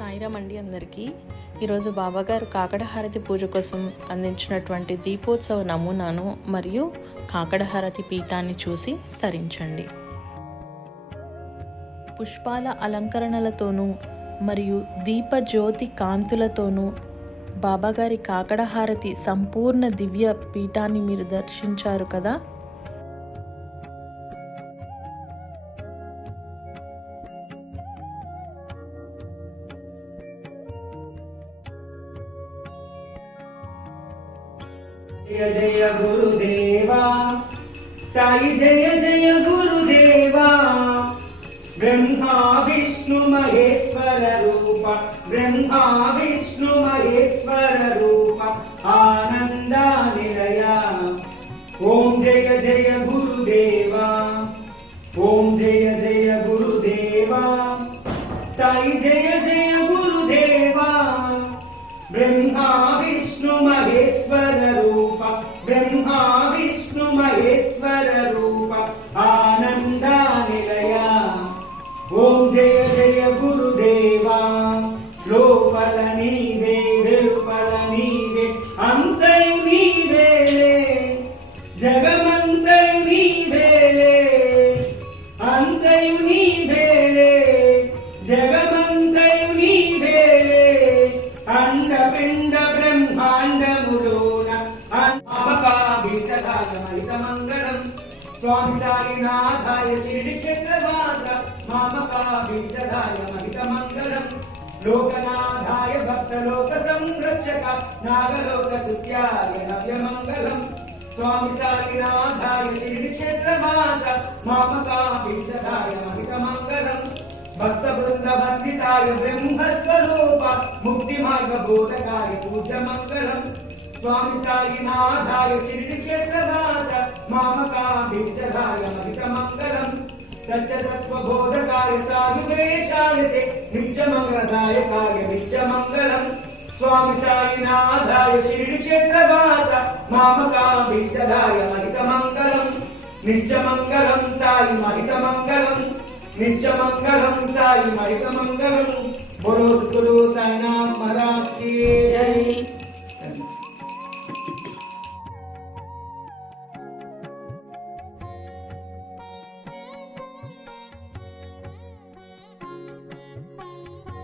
సాయిరామ్ అండి అందరికీ. ఈరోజు బాబాగారు కాకడహారతి పూజ కోసం అందించినటువంటి దీపోత్సవ నమూనాను మరియు కాకడహారతి పీఠాన్ని చూసి తరించండి. పుష్పాల అలంకరణలతోనూ మరియు దీపజ్యోతి కాంతులతోనూ బాబాగారి కాకడహారతి సంపూర్ణ దివ్య పీఠాన్ని మీరు దర్శించారు కదా. जय जय गुरुदेवा साई जय जय गुरुदेवा ब्रह्मा विष्णु महेश्वर रूप ब्रह्मा विष्णु महेश्वर रूप आनंद निलय ओम जय जय गुरुदेवा ओम जय जय गुरुदेवा साई जय जय गुरुदेवा ब्रह्मा विष्णु महेश्वर रूप ब्रह्मा विष्णु महेश्वर रूप आनंद निलय ओम जय जय गुरुदेवा लोपल नीवे वेलुपल नीवे अंतयु नीवेले जगमंतयु नीवेले अंतयु नीवेले जगमंतयु नीवेले अंड पिंड ब्रह्मांडमुलोन मामकाभिषदागमहितमङ्गलम् स्वामी साईनाथाय श्रीक्षेत्रवास मामकाभिषदाय महितमङ्गलम् लोकनाथाय भक्तलोकसंरक्षक नागलोकस्तुत्याय नव्यमङ्गलम् स्वामी साईनाथाय श्रीक्षेत्रवास मामकाभिषदाय महितमङ्गलम् भक्तवृंद वंदिताय ब्रह्मस्वरूप मुक्तिमार्ग बोधकाय पूज्यमङ्गलम् स्वामी साईनाथाय श्रीक्षेत्रवास मामकाभिषदाय महितमङ्गलम् सत्यतत्त्वबोधकाय सायुवेशाय ते नित्यमङ्गलदायकाय नित्यमङ्गलम् स्वामी साईनाथाय श्रीक्षेत्रवास मामकाभिषदाय महितमङ्गलम् नित्यमङ्गलं साई महितमङ्गलम् नित्यमंगलम साई महितमंगलम बोलो गुरु साईनाथ महाराज की जय।